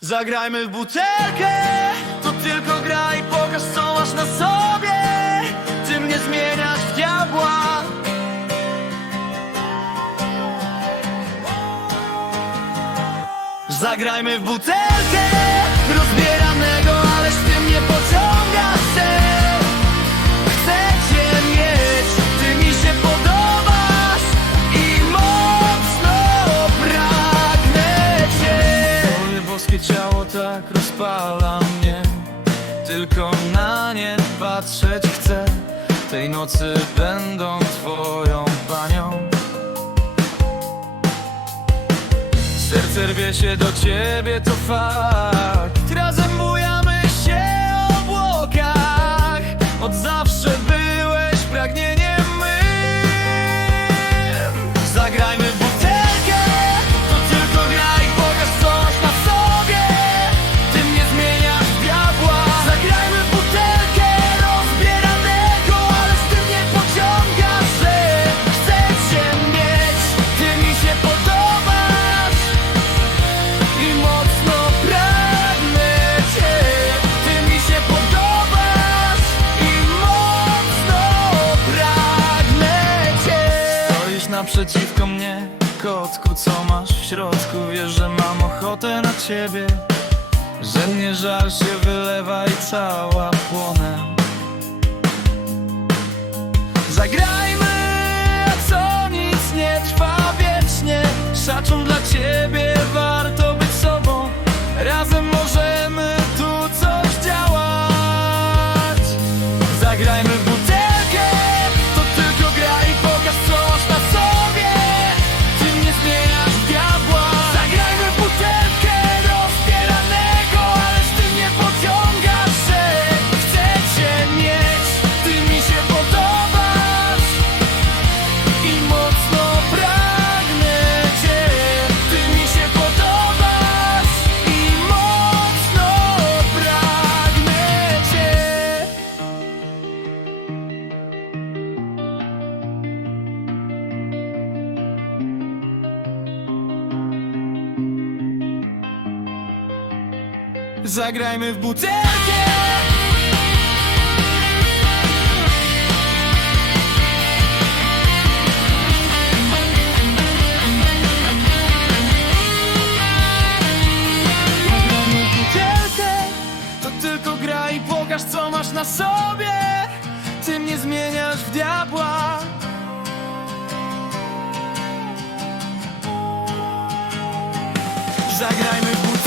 Zagrajmy w butelkę. To tylko gra i pokaż co masz na sobie. Ty mnie zmieniasz w diabła. Zagrajmy w butelkę. Rozbieranego, ależ ty mnie pociągasz Tylko na nie patrzeć chcę. Tej nocy będą twoją panią. Serce rwie się do ciebie, to fakt Naprzeciwko mnie, kotku, co masz w środku? Wiesz, że mam ochotę na ciebie. Że mnie żal się wylewa i cała Zagrajmy w butelkę. W To tylko gra i co masz na sobie. Ty mnie zmieniasz w diabła. Zagrajmy